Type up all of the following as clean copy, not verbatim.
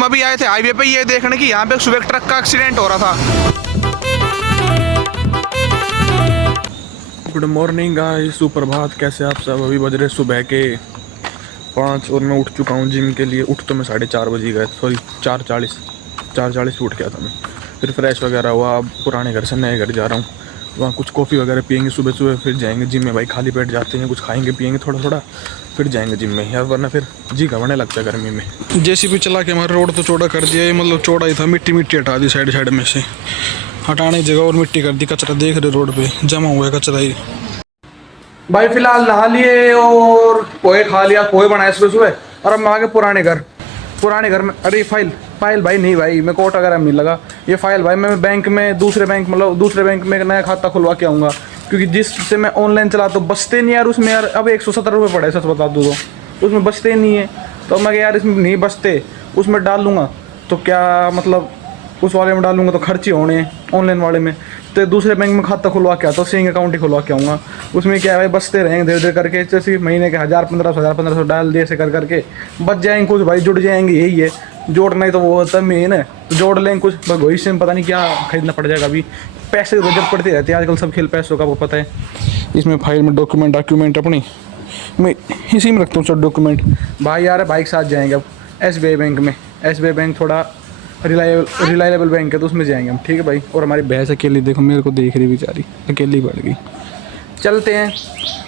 हम अभी आए थे हाईवे पे ये देखने की यहाँ पे सुबह एक ट्रक का एक्सीडेंट हो रहा था। गुड मॉर्निंग गाइस, सुप्रभात। कैसे आप सब? अभी बज रहे सुबह के 5 और मैं उठ चुका हूँ जिम के लिए। उठ तो मैं 4:30 बजे गए, सॉरी 4:40 उठ गया था मैं। फिर फ्रेश वगैरह हुआ। अब पुराने घर से नए घर जा रहा हूँ, वहाँ कुछ कॉफ़ी वगैरह पियेंगे सुबह सुबह, फिर जाएंगे जिम में। भाई खाली पेट जाते हैं, कुछ खाएंगे पियेंगे थोड़ा थोड़ा, फिर जाएंगे जिम में यार, वरना फिर जी घबराने लगता है गर्मी में। जेसीबी चला के हमारा रोड तो चौड़ा कर दिया है, मतलब चौड़ा ही था। मिट्टी हटा दी साइड में से, हटाने की जगह और मिट्टी कर दी। कचरा देख रहे रोड पे जमा हुआ है कचरा ही। भाई फिलहाल नहा लिए और पोहे खा लिया, पोहे बनाए सुबह सुबह। और अब मैं आ गया पुराने घर में। अरे फाइल भाई नहीं भाई, मैं कोट वगैरह नहीं लगा। ये फाइल भाई मैं बैंक में दूसरे बैंक में एक नया खाता खुलवा के आऊँगा, क्योंकि जिससे मैं ऑनलाइन चलाता हूँ बचते नहीं यार उसमें यार। अब 170 रुपये पड़े, सच बता दूँ तो उसमें बचते नहीं है। तो मैं यार इसमें नहीं बचते, उसमें डाल लूँगा तो क्या मतलब, उस वाले में डालूंगा तो खर्चे होने हैं ऑनलाइन वाले में। तो दूसरे बैंक में खाता खुलवा के आता हूँ, सेविंग अकाउंट ही खुलवा के आऊँगा। उसमें क्या है भाई, बचते रहेंगे धीरे धीरे करके। जैसे महीने के 1500 डाल दिए, ऐसे करके बच जाएंगे कुछ भाई, जुड़ जाएंगे। यही है, जोड़ना ही तो वो होता है मेन है। तो जोड़ लेंगे कुछ, भविष्य में पता नहीं क्या खरीदना पड़ जाएगा। अभी पैसे की जरूरत पड़ती रहती है आजकल, सब खेल पैसों का, वो पता है। इसमें फाइल में डॉक्यूमेंट अपनी मैं इसी में रखता हूँ सब डॉक्यूमेंट। भाई यार बाइक साथ जाएंगे अब SBI बैंक में। SBI बैंक थोड़ा रिलायबल बैंक है, तो उसमें जाएंगे हम, ठीक है भाई। और हमारी भैंस अकेली देखो, मेरे को देख रही बेचारी, अकेली बढ़ गई। चलते हैं,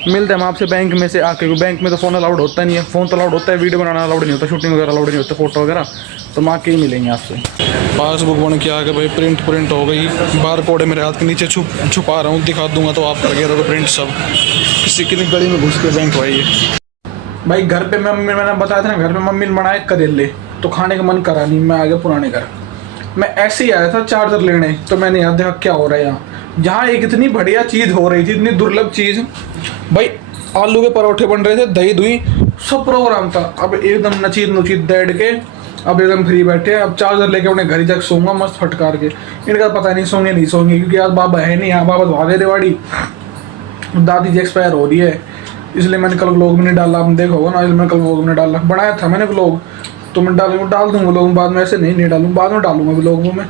मिलते हैं हम आपसे बैंक में से आके। बैंक में तो फ़ोन अलाउड होता नहीं है, फ़ोन तो अलाउड होता है, वीडियो बनाना अलाउड नहीं होता, शूटिंग वगैरह अलाउड नहीं होता, फोटो वगैरह। तो हम आके ही मिलेंगे आपसे। पासबुक बन के आके भाई प्रिंट हो गई। बार कोड मेरे हाथ के नीचे छुपा रहा हूँ, दिखा दूंगा तो आप कर गया तो प्रिंट सब। किसी की गली में घुस के बैंक भाई भाई घर पे मैंने बताया था ना, घर पे मम्मी ने बनाए करेले, तो खाने का मन करा नहीं। मैं आ गया पुराने घर। मैं ऐसे ही आया था चार्जर लेने, तो मैंने याद देखा क्या हो रहा है यहाँ एक इतनी बढ़िया चीज़ हो रही थी, इतनी दुर्लभ चीज़ भाई। आलू के परोठे बन रहे थे, दही दुही सब प्रोग्राम था। अब एकदम नचीद बैठ के अब एकदम फ्री बैठे। अब चार्जर लेके अपने घर ही जाकर सोऊंगा मस्त फटकार के। इनका पता नहीं सोंगे नहीं सोंगे, क्योंकि आज बाबा है नहीं यहाँ, बाबा भागे रेवाड़ी, दादी जी एक्सपायर हो रही है, इसलिए मैंने कल व्लॉग में नहीं डाला। आप देखो होगा ना, इसलिए मैंने कल व्लॉग में डाला, बनाया था मैंने व्लॉग, तो मैं डाल दूँगा व्लॉग बाद में। ऐसे नहीं डालूँ, बाद में डालूंगा व्लॉग में।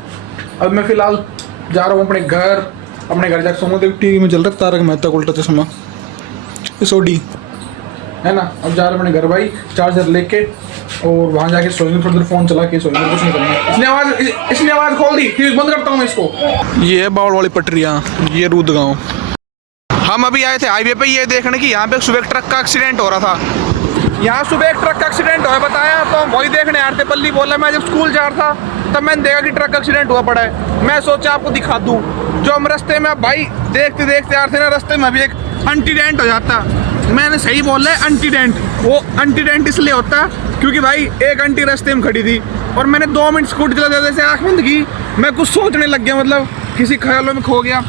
अब मैं फिलहाल जा रहा हूँ अपने घर जाकर सोऊंगा। तो टीवी में चल रहा है तारक मेहता का उल्टा चश्मा, सोडी है ना। अब जा रहे अपने घर भाई, चार्जर लेके, और वहाँ जाके सोएंगे थोड़ी देर, फोन चला के सोएंगे, कुछ नहीं करेंगे। इसने आवाज़ खोल दी, टीवी बंद करता हूँ मैं इसको। ये है बावड़ वाली पटरियाँ, ये रूद गाँव। हम अभी आए थे हाईवे पे ये देखने की यहाँ पे सुबह एक ट्रक का एक्सीडेंट हो रहा था। यहाँ सुबह एक ट्रक का एक्सीडेंट हुआ बताया, तो हम वही देखने आ रहे थे। पल्ली बोला, मैं जब स्कूल जा रहा था तब मैंने देखा कि ट्रक का एक्सीडेंट हुआ पड़ा है। मैं सोचा आपको दिखा दूँ। जो हम रास्ते में भाई देखते आ रहे थे ना, रास्ते में अभी एक एंटीडेंट हो जाता। मैंने सही बोला है, एंटीडेंट। वो एंटीडेंट इसलिए होता क्योंकि भाई एक आंटी रास्ते में खड़ी थी और मैंने 2 मिनट स्कूटी चलाते जैसे आँख बंद की, मैं कुछ सोचने लग गया, मतलब किसी ख्यालों में खो गया।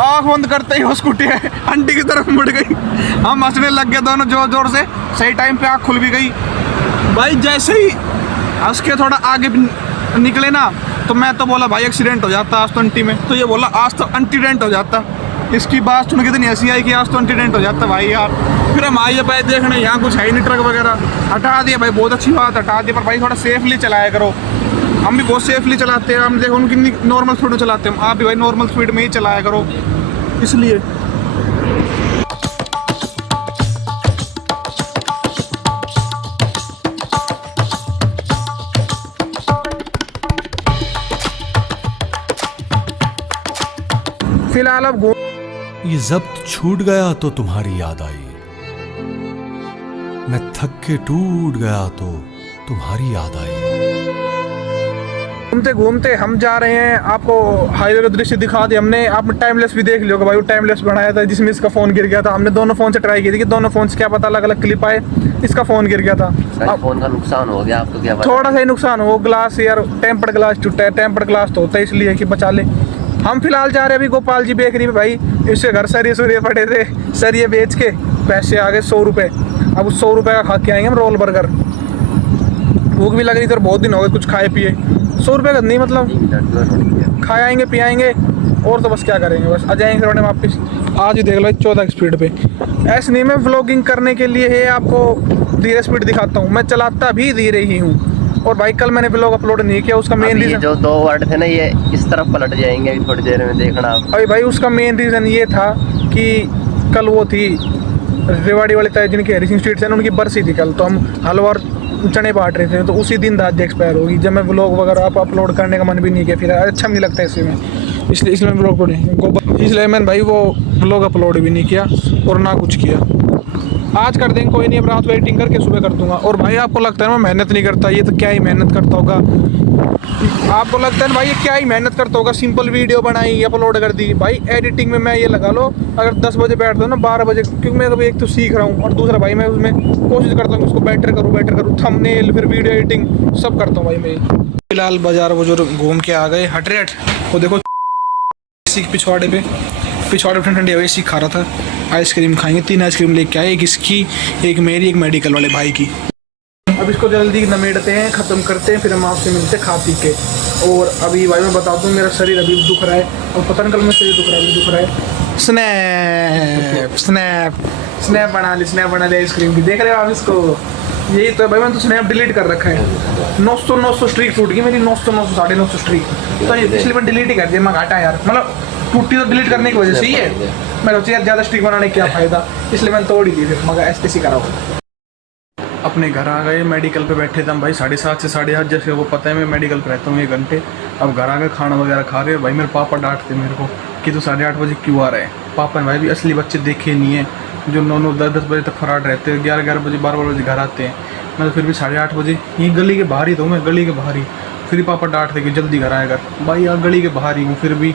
आँख बंद करते ही वो स्कूटी आंटी की तरफ मुड़ गई। हम हंसने लग गए दोनों जोर से। सही टाइम पे आँख खुल भी गई भाई। जैसे ही हंस के थोड़ा आगे निकले ना, तो मैं तो बोला भाई एक्सीडेंट हो जाता आज तो आंटी में। तो ये बोला आज तो एंटीडेंट हो जाता। इसकी बात सुन के इतनी हंसी आई कि आज तो एंटीडेंट हो जाता भाई यार। फिर हम आइए भाई देखने, यहाँ कुछ है ही नहीं, ट्रक वगैरह हटा दिया भाई। बहुत अच्छी बात, हटा दिया, पर भाई थोड़ा सेफली चलाया करो। हम भी बहुत सेफली चलाते हैं, हम देखो उनकी नॉर्मल स्पीड में चलाते हैं, आप भी भाई नॉर्मल स्पीड में ही चलाया करो, इसलिए। फिलहाल अब ये जब्त छूट गया तो तुम्हारी याद आई, मैं थक के टूट गया तो तुम्हारी याद आई। घूमते हम जा रहे हैं, आपको हाईवे का दृश्य दिखा दिया हमने। आपने टाइमलेस भी देख लिया होगा भाई, वो टाइमलेस बनाया था जिसमें इसका फ़ोन गिर गया था। हमने दोनों फ़ोन से ट्राई की थी कि दोनों फ़ोन से क्या पता अलग अलग क्लिप आए। इसका फ़ोन गिर गया था, फ़ोन का नुकसान हो गया, आपको क्या पता? थोड़ा सा ही नुकसान हो, ग्लास यार टेम्पर्ड ग्लास टूटा है। टेम्पर्ड ग्लास तो होता है इसलिए कि बचा ले। हम फिलहाल जा रहे हैं अभी गोपाल जी बेकरी में भाई। इससे घर सरिये पड़े थे, सरिये बेच के पैसे आ गए 100 रुपये। अब 100 रुपये का खा के आएंगे हम रोल बर्गर। भूख भी लग रही थी और बहुत दिन हो गए कुछ खाए पिए। 100 रुपये का नहीं, मतलब खाए आएंगे पियाएंगे और तो बस क्या करेंगे, बस आ जाएंगे लौटने वापस। आज ही देख लो 14 की स्पीड पे। ऐसे नहीं, मैं व्लॉगिंग करने के लिए है आपको धीरे स्पीड दिखाता हूँ, मैं चलाता भी धीरे ही हूँ। और भाई कल मैंने ब्लॉग अपलोड नहीं किया, उसका मेन अभी ये रीज़न, जो 2 वर्ड थे ना, ये इस तरफ पलट जाएंगे अभी थोड़ी देर में, देखना आप। अरे भाई उसका मेन रीज़न ये था कि कल वो थी रेवाड़ी वाले ताया जिनकी हरी सिंह स्ट्रीट से ना, उनकी बरसी थी कल, तो हम हलवा और चने बांट रहे थे, तो उसी दिन दादी एक्सपायर होगी। जब मैं व्लॉग वगैरह आप अपलोड करने का मन भी नहीं किया, फिर अच्छा भी नहीं लगता इसी में, इसलिए व्लॉग अपलोड, इसलिए मैंने भाई वो व्लॉग अपलोड भी नहीं किया और ना कुछ किया। आज कर देंगे, कोई नहीं, अब रात को एडिटिंग करके सुबह कर दूंगा। और भाई आपको लगता है मैं मेहनत नहीं करता, ये तो क्या ही मेहनत करता होगा। आपको लगता है भाई ये क्या ही मेहनत करता होगा, सिंपल वीडियो बनाई अपलोड कर दी। भाई एडिटिंग में मैं ये लगा लो, अगर 10 बजे बैठता हूँ ना 12 बजे, क्योंकि मैं अभी एक तो सीख रहा हूँ और दूसरा भाई मैं उसमें कोशिश करता हूँ उसको बेटर करूँ, थंबनेल फिर वीडियो एडिटिंग सब करता हूँ भाई मैं। फिलहाल बाजार बुजुर्ग घूम के आ गए, हट वो देखो पिछवाड़े पे ठंडी हवा सीख खा रहा था। आइसक्रीम खाएंगे, 3 आइसक्रीम लेके आए, एक इसकी, एक मेरी, एक मेडिकल वाले भाई की। अब इसको जल्दी नमेड़ते हैं, ख़त्म करते हैं, फिर हम आपसे मिलते हैं खा पी के। और अभी भाई मैं बता दूं, मेरा शरीर अभी दुख रहा है, और पता नहीं कल मेरा शरीर दुख रहा है। स्नैप बना ली आइसक्रीम की, देख रहे हो आप इसको। यही तो भाई, मैंने तो स्नैप डिलीट कर रखा है। 900 स्ट्रीक टूट गई मेरी, 900 950 स्ट्रीक, तो इसलिए मैं डिलीट ही कर दिया। मैं घाटा यार, मतलब टूटी तो डिलीट करने की वजह से ही है। मैं सोचा यार ज़्यादा स्ट्रीक बनाने क्या फ़ायदा, इसलिए मैंने तोड़ ही दी, फिर मगर ऐसे करा हो। अपने घर आ गए, मेडिकल पे बैठे थे हम भाई 7:30 से 8:30, जैसे वो पता है मैं मेडिकल पे रहता हूँ 1 घंटे। अब घर आ गए, खाना वगैरह खा रहे हैं भाई। मेरे पापा डांटते मेरे को कि तू 8:30 बजे क्यों आ रहा है। पापा ने भाई भी असली बच्चे देखे नहीं है जो 9-9 10-10 बजे तक फरार रहते हैं, 11-11 बजे 12 बजे घर आते हैं। मैं तो फिर भी 8:30 बजे, ये गली के बाहर ही तो मैं, गली के बाहर ही, फिर पापा डांटते कि जल्दी घर आएगा। भाई यार गली के बाहर ही हूँ, फिर भी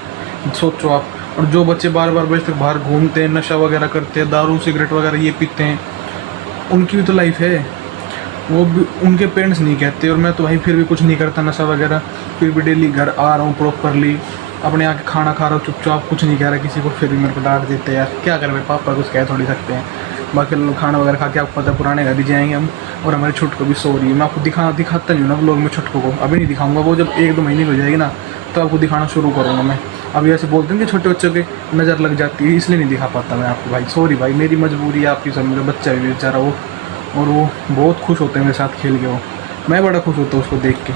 सोचो आप। और जो बच्चे 12-12 बजे तक बाहर घूमते हैं, नशा वगैरह करते हैं, दारू सिगरेट वगैरह ये पीते हैं, उनकी भी तो लाइफ है, वो भी उनके पेरेंट्स नहीं कहते। और मैं तो भाई फिर भी कुछ नहीं करता नशा वगैरह, फिर भी डेली घर आ रहा हूँ प्रॉपरली, अपने यहाँ खाना खा रहा हूँ चुपचाप, कुछ नहीं कह रहा किसी को, फिर भी मेरे को डांट देते हैं यार। क्या करें भाई, पापा कुछ कह थोड़ी सकते हैं। बाकी लोग खाना वगैरह खा के, आपको पता है पुराने घर ही जाएंगे हम। और हमारे छुटको भी सो रही है, मैं आपको दिखाता नहीं हूँ ना व्लॉग में छुटको को, अभी नहीं दिखाऊंगा, वो जब 1-2 महीने हो जाएगी ना तो आपको दिखाना शुरू करूँगा मैं। अभी ऐसे बोलते हैं कि छोटे बच्चों के नज़र लग जाती है, इसलिए नहीं दिखा पाता मैं आपको भाई, सॉरी भाई, मेरी मजबूरी है आपकी सब। मेरा बच्चा भी बेचारा वो, और वो बहुत खुश होते हैं मेरे साथ खेल के, वो मैं बड़ा खुश होता हूँ उसको देख के।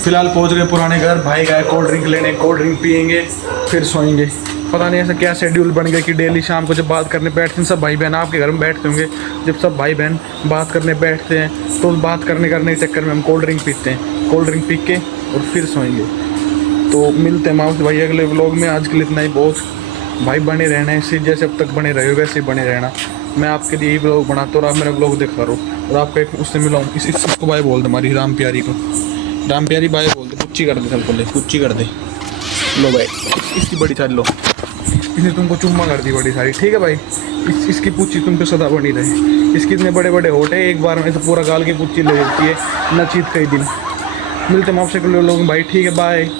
फिलहाल पहुँच गए पुराने घर, भाई गए कोल्ड ड्रिंक लेने, कोल्ड ड्रिंक पियेंगे फिर सोएंगे। पता नहीं ऐसा क्या शेड्यूल बन गया कि डेली शाम को जब बात करने बैठते हैं सब भाई बहन, आपके घर में बैठते होंगे, जब सब भाई बहन बात करने बैठते हैं तो बात करने के चक्कर में हम कोल्ड ड्रिंक पीते हैं, कोल्ड ड्रिंक पी के और फिर सोएंगे। तो मिलते हैं माउस भाई अगले व्लॉग में। आज के लिए इतना ही बहुत भाई, बने रहना है इसी, जैसे अब तक बने रहे हो वैसे ही बने रहना। मैं आपके लिए यही ब्लॉग बनाता हूँ और आप मेरा ब्लॉग देखा रहो। और आपका एक उससे मिला हूँ, इसको बाय बोल दे, हमारी राम प्यारी को, राम प्यारी बाय बोल दे, पुच्ची कर दे, सबको ले पुच्ची कर दे। लो भाई इसकी बड़ी सारी लो, इसने तुमको चुम्मा कर दी बड़ी सारी, ठीक है भाई। इसकी पुच्ची तुम पे सदा बनी रहे। इसके इतने बड़े बड़े होठ है, एक बार में से पूरा गाल की पुच्ची ले लेती है, न चीत कई दिन। मिलते हैं आपसे लोग भाई, ठीक है बाय।